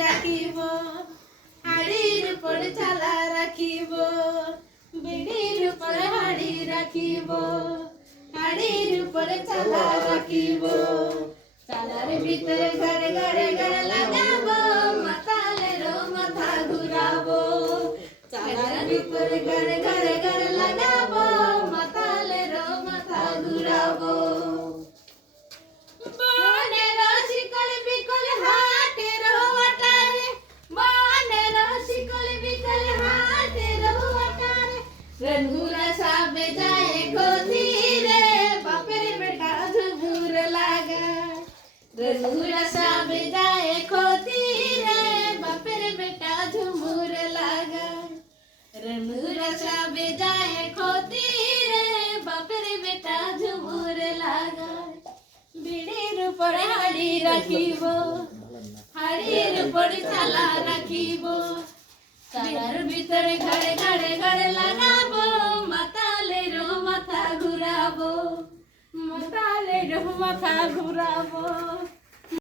রাখিব হাড়ির উপর চালা রাখিব বিড়ির উপর হাড়ি রাখিব হাড়ির উপর চালা রাখিব চালার ভিতরে ঘরে ঘরে ঘরে লাগাবো মাতালেরও মাথা ঘুরাবো চালার ভিতরে ঘরে ঘরে ঘরে লাগাবো মাতালেরও মাথা ঘুরাবো रंगूरा साबे जाए खोती रे बापेर बेटा झुमुर लागा रंगूरा साबे जाए खोती रे बापेर बेटा झुमुर लागा रंगूरा साबे जाए खोती रे बापेर बेटा झुमुर लागा बिड़ीर ऊपर हाड़ी राखिबो हाड़ीर ऊपर चाला राखिबो चालार ভিতরে ঘরে ঘরে ঘরে লাগাবো মাতালেরও মাথা ঘুরাবো